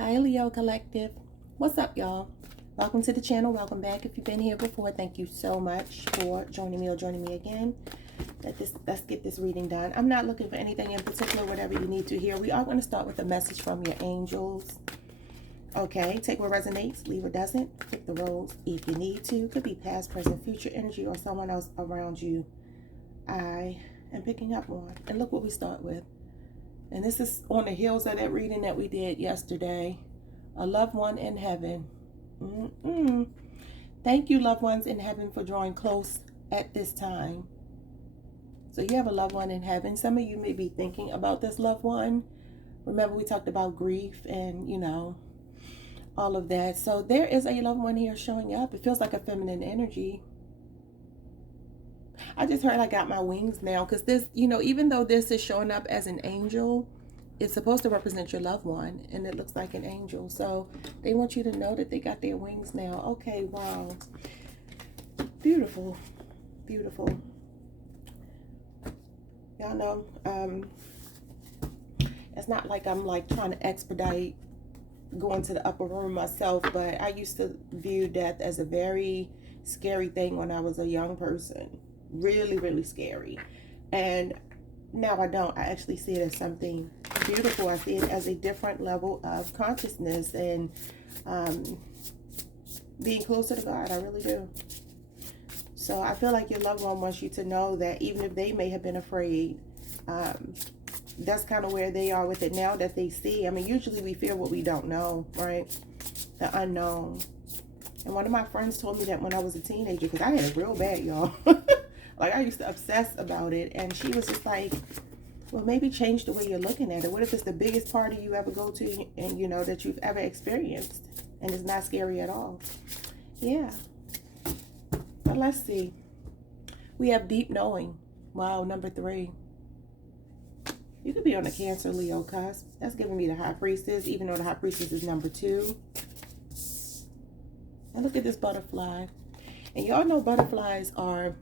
Hi, Leo Collective. What's up, y'all? Welcome to the channel. Welcome back. If you've been here before, thank you so much for joining me or joining me again. Let's get this reading done. I'm not looking for anything in particular, whatever you need to hear. We are going to start with a message from your angels. Okay, take what resonates, leave what doesn't. Pick the roles if you need to. Could be past, present, future energy or someone else around you. I am picking up on. And look what we start with. And this is on the heels of that reading that we did yesterday. A loved one in heaven. Thank you, loved ones in heaven, for drawing close at this time. So you have a loved one in heaven. Some of you may be thinking about this loved one. Remember, we talked about grief and, all of that. So there is a loved one here showing up. It feels like a feminine energy. I just heard I got my wings now, because this, even though this is showing up as an angel, it's supposed to represent your loved one, and it looks like an angel. So they want you to know that they got their wings now. Okay, wow. Beautiful. Beautiful. Y'all know, it's not like I'm like trying to expedite going to the upper room myself, but I used to view death as a very scary thing when I was a young person. Really, really scary. And now I don't. I actually see it as something beautiful. I see it as a different level of consciousness and being closer to God. I really do. So I feel like your loved one wants you to know that even if they may have been afraid, that's kind of where they are with it now, that they see. I mean, usually we fear what we don't know, right? The unknown. And one of my friends told me that when I was a teenager, because I had it real bad, y'all. Like, I used to obsess about it. And she was just like, well, maybe change the way you're looking at it. What if it's the biggest party you ever go to and, that you've ever experienced, and it's not scary at all? Yeah. But let's see. We have deep knowing. Wow, number 3. You could be on a Cancer, Leo cusp. That's giving me the High Priestess, even though the High Priestess is number 2. And look at this butterfly. And y'all know butterflies are...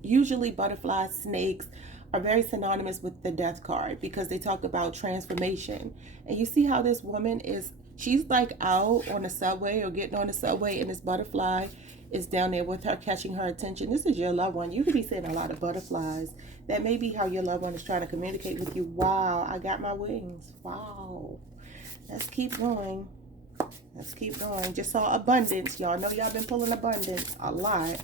Usually butterflies, snakes are very synonymous with the death card, because they talk about transformation. And you see how this woman is, she's like out on the subway or getting on the subway, and this butterfly is down there with her, catching her attention. This is your loved one. You could be seeing a lot of butterflies. That may be how your loved one is trying to communicate with you. Wow, I got my wings. Wow. Let's keep going. Let's keep going. Just saw abundance. Y'all know y'all been pulling abundance a lot.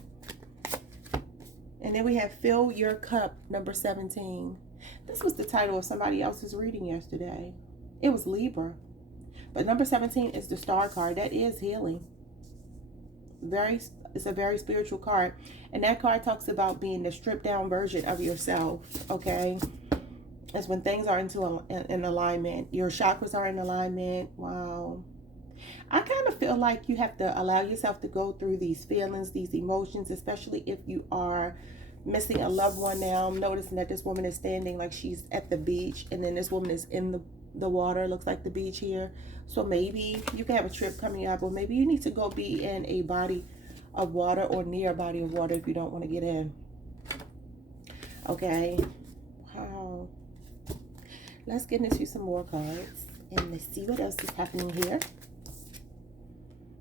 And then we have Fill Your Cup, number 17. This was the title of somebody else's reading yesterday. It was Libra. But number 17 is the star card. That is healing. It's a very spiritual card. And that card talks about being the stripped down version of yourself, okay? It's when things are in alignment. Your chakras are in alignment. Wow. I kind of feel like you have to allow yourself to go through these feelings, these emotions, especially if you are missing a loved one now. I'm noticing that this woman is standing like she's at the beach, and then this woman is in the water. Looks like the beach here. So maybe you can have a trip coming up, or maybe you need to go be in a body of water or near a body of water if you don't want to get in. Okay. Wow. Let's get into some more cards and let's see what else is happening here.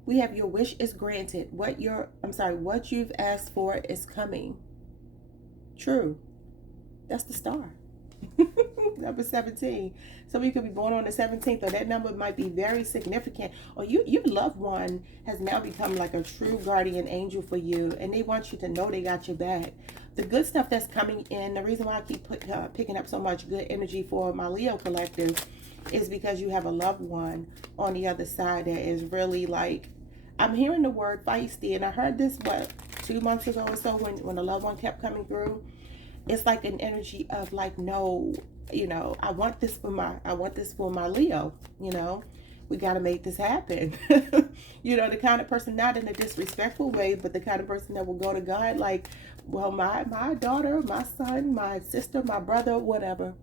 We have your wish is granted. What you've asked for is coming. True. That's the star. Number 17. Some of you could be born on the 17th, or that number might be very significant. Or your loved one has now become like a true guardian angel for you, and they want you to know they got your back. The good stuff that's coming in, the reason why I keep picking up so much good energy for my Leo collective is because you have a loved one on the other side that is really like, I'm hearing the word feisty, and I heard this, 2 months ago or so when a loved one kept coming through. It's like an energy of like, no, I want this for my Leo, we got to make this happen. The kind of person, not in a disrespectful way, but the kind of person that will go to God like, well, my daughter, my son, my sister, my brother, whatever,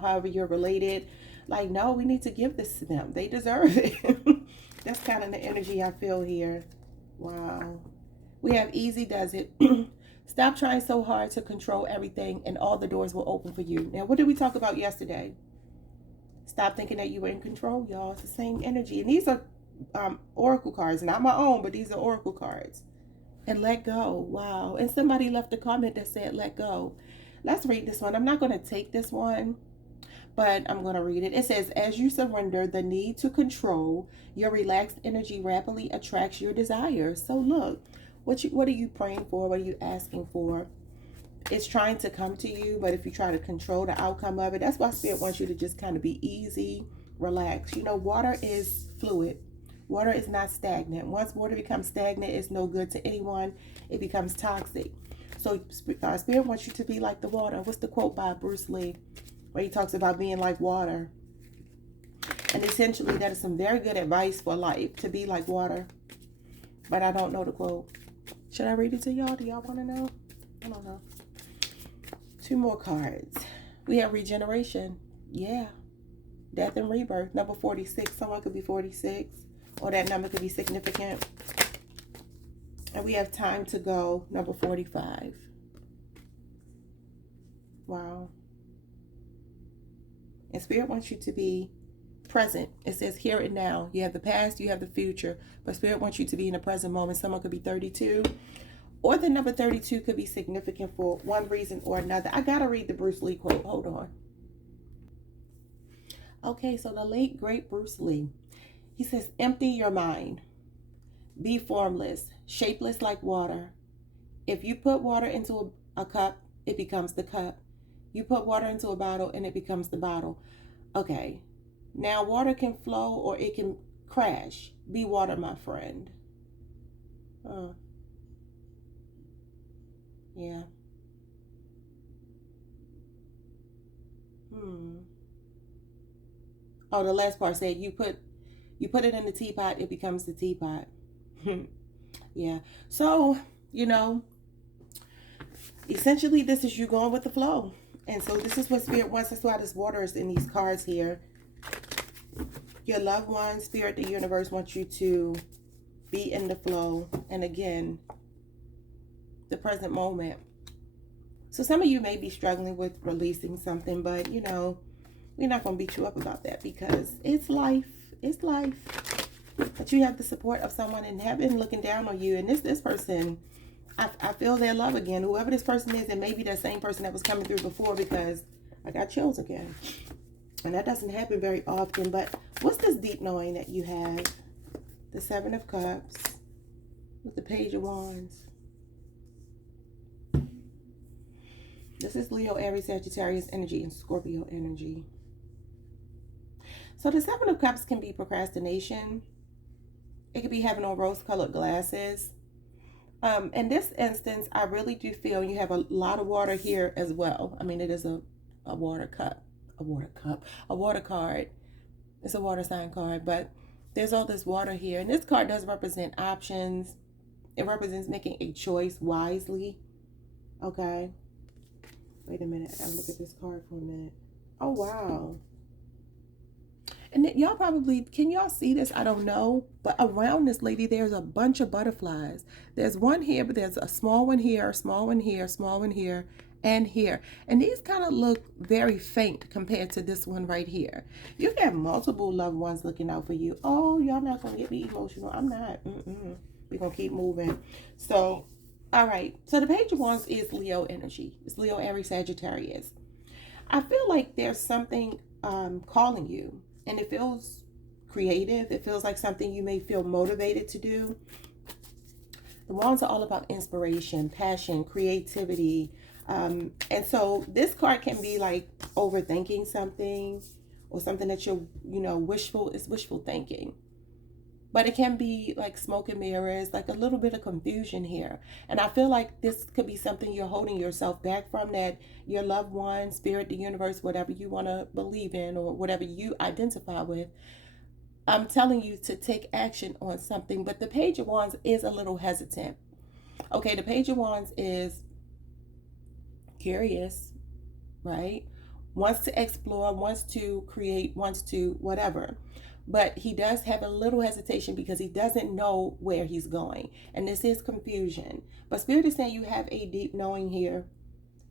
however you're related, like, no, we need to give this to them. They deserve it. That's kind of the energy I feel here. Wow. We have easy does it. Stop trying so hard to control everything, and all the doors will open for you. Now, what did we talk about yesterday? Stop thinking that you were in control, y'all. It's the same energy. And these are oracle cards, not my own, but these are oracle cards. And let go. Wow. And somebody left a comment that said let go. Let's read this one. I'm not going to take this one, but I'm going to read it. It says, as you surrender the need to control, your relaxed energy rapidly attracts your desires. So look, what are you praying for? What are you asking for? It's trying to come to you, but if you try to control the outcome of it, that's why Spirit wants you to just kind of be easy, relax. You know, water is fluid. Water is not stagnant. Once water becomes stagnant, it's no good to anyone. It becomes toxic. So Spirit wants you to be like the water. What's the quote by Bruce Lee where he talks about being like water? And essentially that is some very good advice for life, to be like water. But I don't know the quote. Should I read it to y'all? Do y'all want to know? I don't know. 2 more cards. We have regeneration. Yeah. Death and rebirth. Number 46. Someone could be 46. Or that number could be significant. And we have time to go. Number 45. Wow. And Spirit wants you to be present. It says here and now. You have the past, you have the future. But Spirit wants you to be in the present moment. Someone could be 32. Or the number 32 could be significant for one reason or another. I got to read the Bruce Lee quote. Hold on. Okay, so the late, great Bruce Lee. He says, empty your mind. Be formless, shapeless like water. If you put water into a cup, it becomes the cup. You put water into a bottle and it becomes the bottle. Okay, now water can flow or it can crash. Be water, my friend. Yeah. Oh, the last part said you put it in the teapot, it becomes the teapot. Yeah. So, you know, essentially this is you going with the flow. And so this is what Spirit wants. That's why this water is in these cards here. Your loved one, Spirit, the universe wants you to be in the flow. And again, the present moment. So some of you may be struggling with releasing something, but you know, we're not going to beat you up about that because it's life. It's life. But you have the support of someone in heaven looking down on you. And this person, I feel their love again. Whoever this person is, and maybe the same person that was coming through before, because I got chills again. And that doesn't happen very often. But what's this deep knowing that you have? The 7 of Cups with the Page of Wands. This is Leo, Aries, Sagittarius energy and Scorpio energy. So the 7 of Cups can be procrastination. It could be having on rose-colored glasses. In this instance, I really do feel you have a lot of water here as well. I mean, it is a water cup. A water card. It's a water sign card, but there's all this water here. And this card does represent options. It represents making a choice wisely. Okay. Wait a minute. I'll look at this card for a minute. Oh, wow. And y'all probably, can y'all see this? I don't know. But around this lady, there's a bunch of butterflies. There's one here, but there's a small one here, small one here, small one here, and here. And these kind of look very faint compared to this one right here. You have multiple loved ones looking out for you. Oh, y'all not going to get me emotional. I'm not. We're going to keep moving. So, all right. So the Page of Wands is Leo energy. It's Leo, Aries, Sagittarius. I feel like there's something calling you. And it feels creative. It feels like something you may feel motivated to do. The wands are all about inspiration, passion, creativity. And so this card can be like overthinking something or something that you're, wishful thinking. But it can be like smoke and mirrors, like a little bit of confusion here. And I feel like this could be something you're holding yourself back from, that your loved one, spirit, the universe, whatever you want to believe in or whatever you identify with, I'm telling you to take action on something. But the Page of Wands is a little hesitant. Okay, the Page of Wands is curious, right? Wants to explore, wants to create, wants to whatever. But he does have a little hesitation because he doesn't know where he's going. And this is confusion. But Spirit is saying you have a deep knowing here.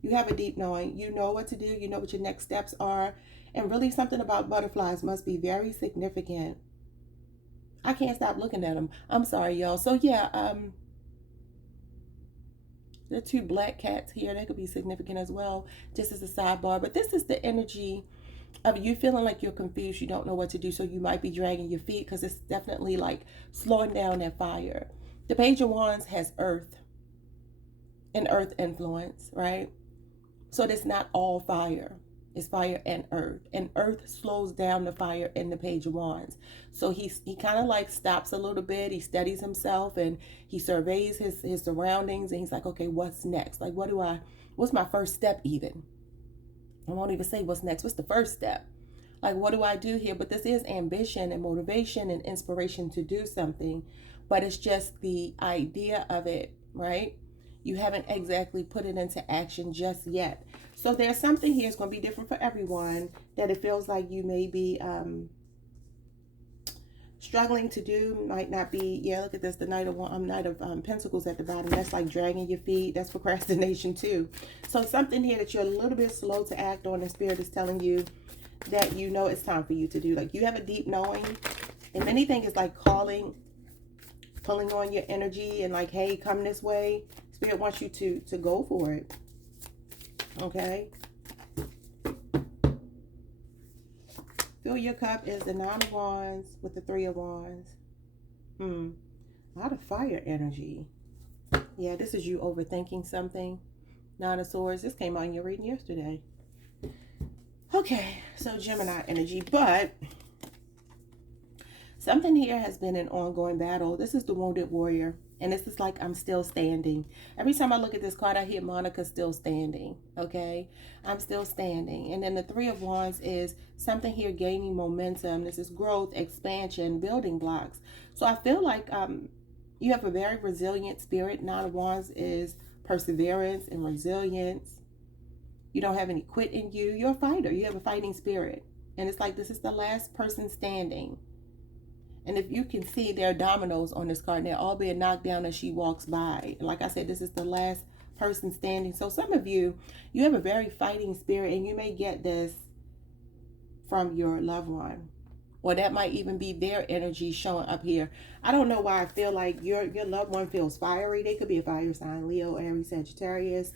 You have a deep knowing. You know what to do. You know what your next steps are. And really something about butterflies must be very significant. I can't stop looking at them. I'm sorry, y'all. So yeah, there are two black cats here. That could be significant as well, just as a sidebar. But this is the energy of you feeling like you're confused. You don't know what to do. So you might be dragging your feet because it's definitely like slowing down that fire. The Page of Wands has earth and earth influence, right? So that's not all fire. It's fire and earth slows down the fire in the Page of Wands. So he kind of like stops a little bit. He studies himself and he surveys his surroundings, and he's like, okay, what's next? Like, what's my first step? Even I won't even say what's next. What's the first step? Like, what do I do here? But this is ambition and motivation and inspiration to do something, but it's just the idea of it, right? You haven't exactly put it into action just yet. So there's something here. It's going to be different for everyone, that it feels like you may be struggling to do. Might not be. Yeah, look at this. The Knight of Pentacles at the bottom. That's like dragging your feet. That's procrastination too. So something here that you're a little bit slow to act on. The Spirit is telling you that you know it's time for you to do. Like, you have a deep knowing. And anything is like calling, pulling on your energy and like, hey, come this way. Spirit wants you to go for it. Okay. Fill your cup is the Nine of Wands with the Three of Wands. A lot of fire energy. Yeah, this is you overthinking something. Nine of Swords. This came out in your reading yesterday. Okay, so Gemini energy. But something here has been an ongoing battle. This is the Wounded Warrior. And this is like, I'm still standing. Every time I look at this card, I hear Monica still standing. Okay, I'm still standing. And then the Three of Wands is something here gaining momentum. This is growth, expansion, building blocks. So I feel like you have a very resilient spirit. Nine of Wands is perseverance and resilience. You don't have any quit in you. You're a fighter. You have a fighting spirit. And it's like, this is the last person standing. And if you can see, there are dominoes on this card. And they're all being knocked down as she walks by. Like I said, this is the last person standing. So some of you, you have a very fighting spirit. And you may get this from your loved one. Or that might even be their energy showing up here. I don't know why I feel like your loved one feels fiery. They could be a fire sign. Leo, Aries, Sagittarius.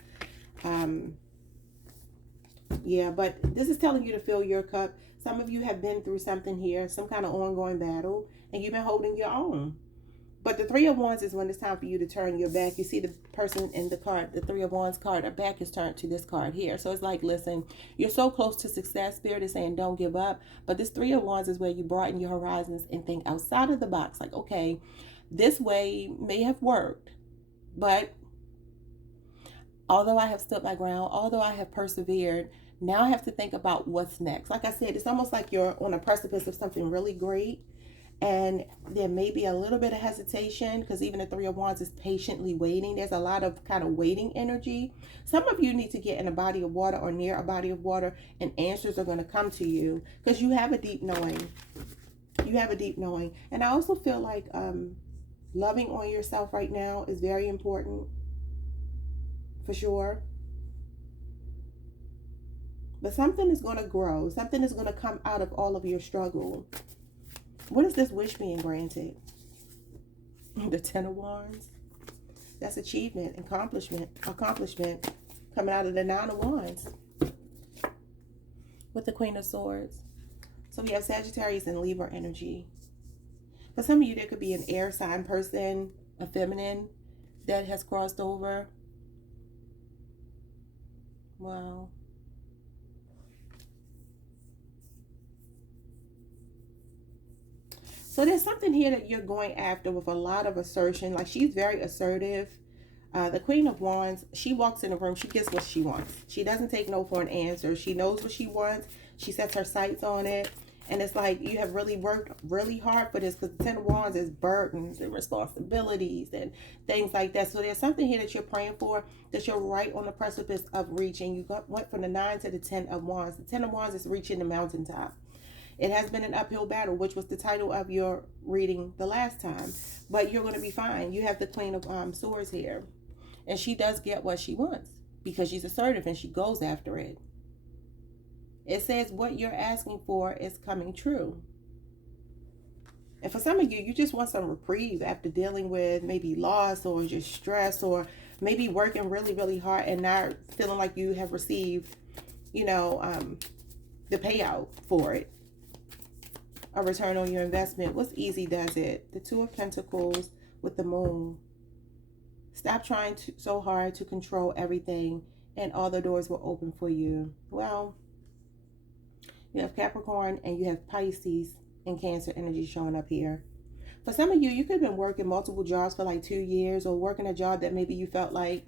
Yeah, but this is telling you to fill your cup. Some of you have been through something here, some kind of ongoing battle, and you've been holding your own. But the Three of Wands is when it's time for you to turn your back. You see the person in the card, the Three of Wands card, their back is turned to this card here. So it's like, listen, you're so close to success. Spirit is saying don't give up. But this Three of Wands is where you broaden your horizons and think outside of the box. Like, okay, this way may have worked, but although I have stood my ground, although I have persevered, now I have to think about what's next. Like I said, it's almost like you're on a precipice of something really great. And there may be a little bit of hesitation, because even the Three of Wands is patiently waiting. There's a lot of kind of waiting energy. Some of you need to get in a body of water or near a body of water, and answers are going to come to you because you have a deep knowing. You have a deep knowing. And I also feel like loving on yourself right now is very important, for sure. But something is going to grow. Something is going to come out of all of your struggle. What is this wish being granted? The Ten of Wands. That's achievement, accomplishment coming out of the Nine of Wands. With the Queen of Swords. So we have Sagittarius and Libra energy. For some of you, there could be an air sign person, a feminine, that has crossed over. Wow. So there's something here that you're going after with a lot of assertion. Like, she's very assertive. The Queen of Wands, she walks in the room. She gets what she wants. She doesn't take no for an answer. She knows what she wants. She sets her sights on it. And it's like you have really worked really hard for this, because the Ten of Wands is burdens and responsibilities and things like that. So there's something here that you're praying for, that you're right on the precipice of reaching. You went from the 9 to the 10 of Wands. The 10 of Wands is reaching the mountaintop. It has been an uphill battle, which was the title of your reading the last time. But you're going to be fine. You have the Queen of Swords here. And she does get what she wants because she's assertive and she goes after it. It says what you're asking for is coming true. And for some of you, you just want some reprieve after dealing with maybe loss or just stress, or maybe working really, really hard and not feeling like you have received, you know, the payout for it. A return on your investment. What's easy does it? The Two of Pentacles with the Moon. Stop trying so hard to control everything, and all the doors will open for you. Well, you have Capricorn and you have Pisces and Cancer energy showing up here. For some of you, you could have been working multiple jobs for like 2 years, or working a job that maybe you felt like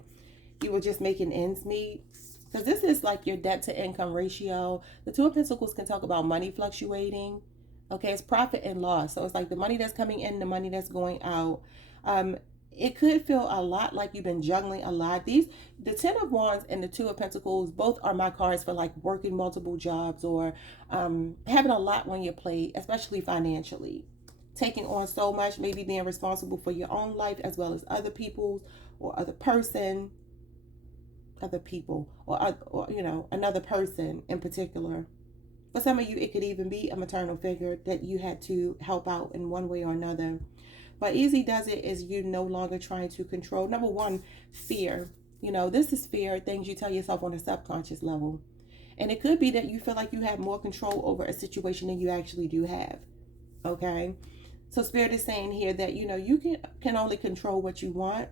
you were just making ends meet. Because this is like your debt to income ratio. The Two of Pentacles can talk about money fluctuating. Okay, it's profit and loss. So it's like the money that's coming in, the money that's going out. It could feel a lot like you've been juggling a lot. The Ten of Wands and the Two of Pentacles both are my cards for like working multiple jobs, or having a lot on your plate, especially financially. Taking on so much, maybe being responsible for your own life as well as other people's, or other people, or you know, another person in particular. For some of you, it could even be a maternal figure that you had to help out in one way or another. But easy does it is you no longer trying to control. Number one, fear. You know, this is fear, things you tell yourself on a subconscious level. And it could be that you feel like you have more control over a situation than you actually do have. Okay? So Spirit is saying here that, you know, you can only control what you want.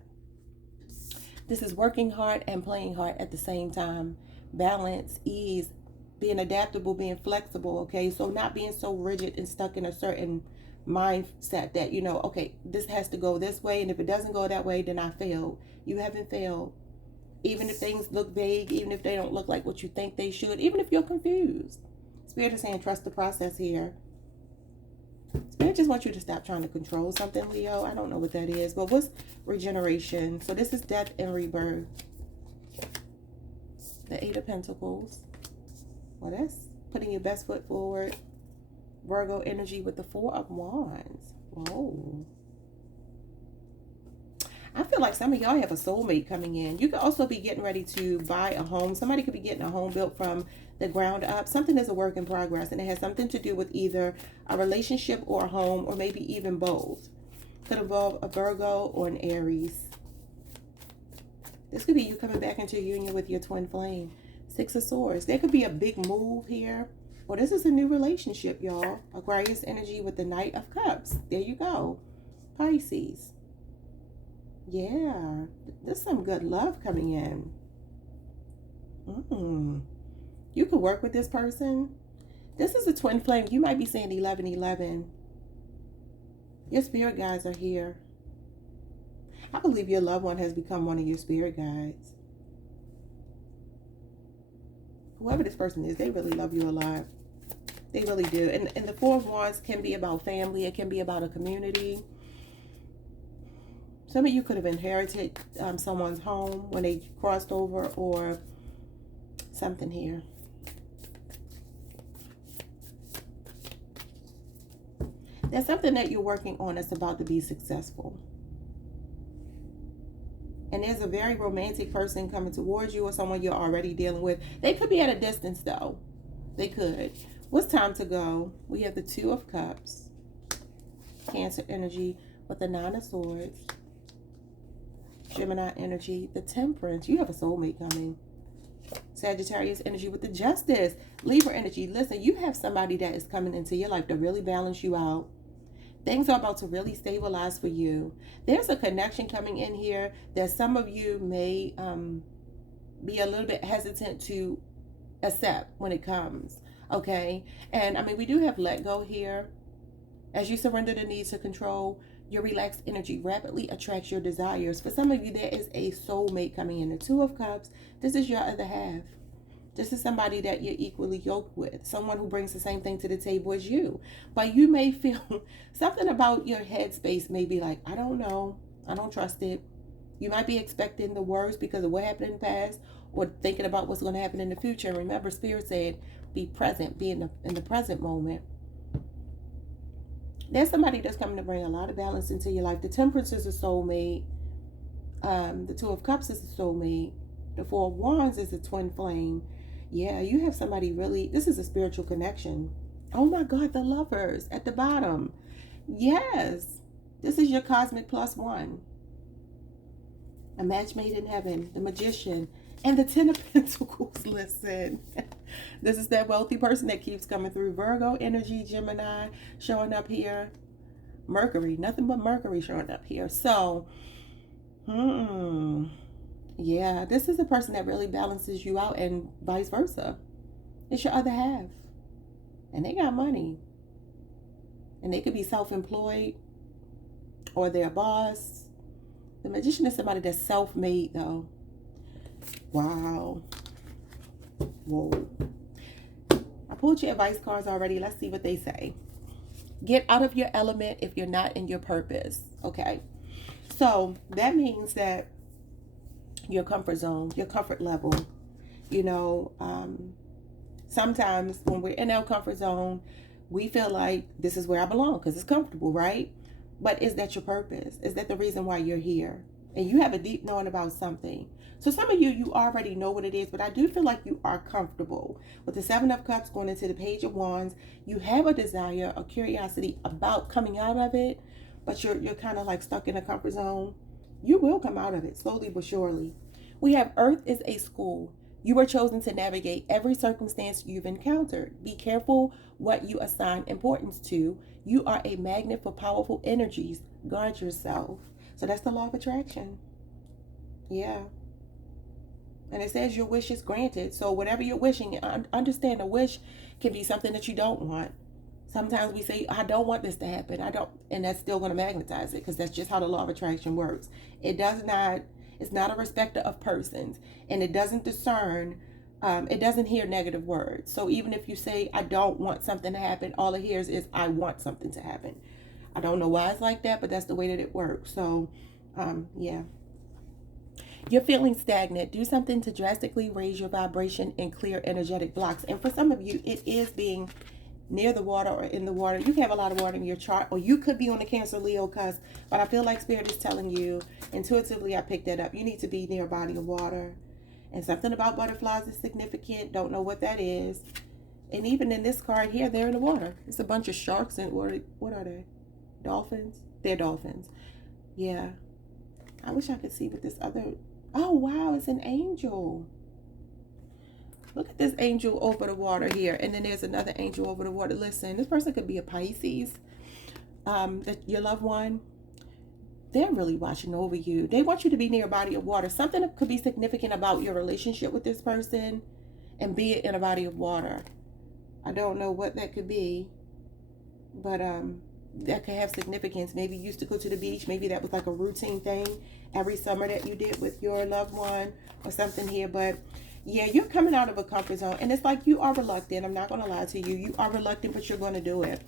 This is working hard and playing hard at the same time. Balance, ease, being adaptable, being flexible, okay? So not being so rigid and stuck in a certain mindset that, you know, okay, this has to go this way, and if it doesn't go that way, then I failed. You haven't failed. Even if things look vague, even if they don't look like what you think they should, even if you're confused. Spirit is saying trust the process here. Spirit just wants you to stop trying to control something, Leo. I don't know what that is, but what's regeneration? So this is death and rebirth. The Eight of Pentacles. Well, that's putting your best foot forward. Virgo energy with the Four of Wands. Whoa. I feel like some of y'all have a soulmate coming in. You could also be getting ready to buy a home. Somebody could be getting a home built from the ground up. Something is a work in progress, and it has something to do with either a relationship or a home, or maybe even both. Could involve a Virgo or an Aries. This could be you coming back into union with your twin flame. Six of Swords. There could be a big move here. Well, this is a new relationship, y'all. Aquarius energy with the Knight of Cups. There you go. Pisces. Yeah. There's some good love coming in. You could work with this person. This is a twin flame. You might be saying 1111. Your spirit guides are here. I believe your loved one has become one of your spirit guides. Whoever this person is, they really love you a lot. They really do. And the Four of Wands can be about family. It can be about a community. Some of you could have inherited someone's home when they crossed over, or something here. There's something that you're working on that's about to be successful. And there's a very romantic person coming towards you, or someone you're already dealing with. They could be at a distance, though. They could. What's time to go? We have the Two of Cups. Cancer energy with the Nine of Swords. Gemini energy, the Temperance. You have a soulmate coming. Sagittarius energy with the Justice. Libra energy. Listen, you have somebody that is coming into your life to really balance you out. Things are about to really stabilize for you. There's a connection coming in here that some of you may be a little bit hesitant to accept when it comes. Okay? And I mean, we do have let go here. As you surrender the need to control, your relaxed energy rapidly attracts your desires. For some of you, there is a soulmate coming in. The Two of Cups. This is your other half. This is somebody that you're equally yoked with. Someone who brings the same thing to the table as you. But you may feel something about your headspace may be like, I don't know. I don't trust it. You might be expecting the worst because of what happened in the past, or thinking about what's going to happen in the future. And remember, Spirit said, be present. Be in the present moment. There's somebody that's coming to bring a lot of balance into your life. The Temperance is a soulmate. The Two of Cups is a soulmate. The Four of Wands is a twin flame. Yeah, you have somebody really, this is a spiritual connection. Oh my God, the Lovers at the bottom. Yes, this is your cosmic plus one. A match made in heaven, the Magician, and the Ten of Pentacles. Listen, this is that wealthy person that keeps coming through. Virgo energy, Gemini showing up here. Mercury, nothing but Mercury showing up here. So, yeah, this is a person that really balances you out, and vice versa. It's your other half. And they got money. And they could be self-employed or their boss. The Magician is somebody that's self-made, though. Wow. Whoa. I pulled your advice cards already. Let's see what they say. Get out of your element if you're not in your purpose. Okay. So that means that your comfort zone, your comfort level, you know, sometimes when we're in our comfort zone, we feel like this is where I belong because it's comfortable, right? But is that your purpose? Is that the reason why you're here? And you have a deep knowing about something. So some of you already know what it is, but I do feel like you are comfortable. With the Seven of Cups going into the Page of Wands, you have a desire, a curiosity about coming out of it, but you're kind of like stuck in a comfort zone. You will come out of it slowly but surely. We have Earth is a school. You were chosen to navigate every circumstance you've encountered. Be careful what you assign importance to. You are a magnet for powerful energies. Guard yourself. So that's the law of attraction. Yeah. And it says your wish is granted. So whatever you're wishing, understand a wish can be something that you don't want. Sometimes we say, I don't want this to happen. I don't, and that's still going to magnetize it because that's just how the law of attraction works. It does not, it's not a respecter of persons, and it doesn't discern, it doesn't hear negative words. So even if you say, I don't want something to happen, all it hears is, I want something to happen. I don't know why it's like that, but that's the way that it works. So, yeah. You're feeling stagnant. Do something to drastically raise your vibration and clear energetic blocks. And for some of you, it is being near the water or in the water. You can have a lot of water in your chart, or you could be on the Cancer Leo cusp, but I feel like Spirit is telling you, intuitively I picked that up, you need to be near a body of water. And something about butterflies is significant. Don't know what that is. And even in this card here, they're in the water. It's a bunch of sharks, and what are they? Dolphins? They're dolphins. Yeah. I wish I could see what this other... Oh, wow, it's an angel. Look at this angel over the water here. And then there's another angel over the water. Listen, this person could be a Pisces. Your loved one. They're really watching over you. They want you to be near a body of water. Something that could be significant about your relationship with this person, and be it in a body of water. I don't know what that could be, but that could have significance. Maybe you used to go to the beach. Maybe that was like a routine thing every summer that you did with your loved one or something here. But yeah, you're coming out of a comfort zone, and it's like you are reluctant. I'm not going to lie to you. You are reluctant, but you're going to do it.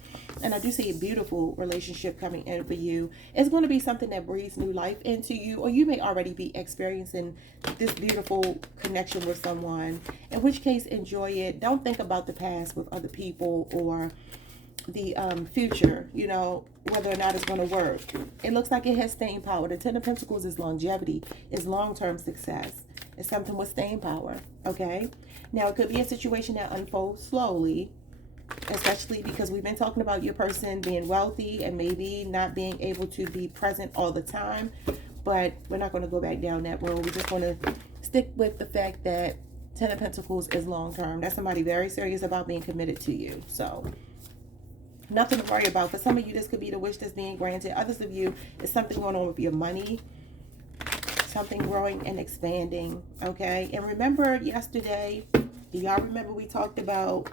And I do see a beautiful relationship coming in for you. It's going to be something that breathes new life into you, or you may already be experiencing this beautiful connection with someone, in which case enjoy it. Don't think about the past with other people or the future, you know, whether or not it's going to work. It looks like it has staying power. The Ten of Pentacles is longevity, is long-term success. It's something with staying power, okay? Now, it could be a situation that unfolds slowly, especially because we've been talking about your person being wealthy and maybe not being able to be present all the time, but we're not going to go back down that road. We're just going to stick with the fact that Ten of Pentacles is long-term. That's somebody very serious about being committed to you, so... nothing to worry about. For some of you, this could be the wish that's being granted. Others of you, it's something going on with your money. Something growing and expanding. Okay. And remember yesterday, do y'all remember we talked about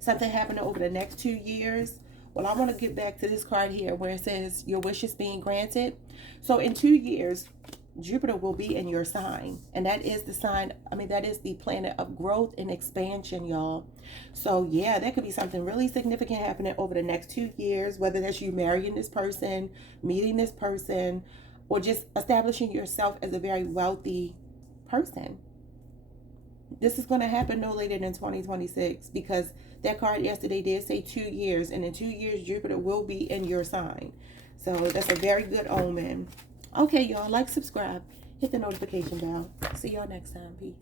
something happening over the next 2 years? Well, I want to get back to this card here where it says your wish is being granted. So in 2 years, Jupiter will be in your sign, and that is the sign, that is the planet of growth and expansion, y'all. So yeah, that could be something really significant happening over the next 2 years, whether that's you marrying this person, meeting this person, or just establishing yourself as a very wealthy person. This is going to happen no later than 2026, because that card yesterday did say 2 years, and in 2 years Jupiter will be in your sign. So that's a very good omen. Okay, y'all, like, subscribe, hit the notification bell. See y'all next time. Peace.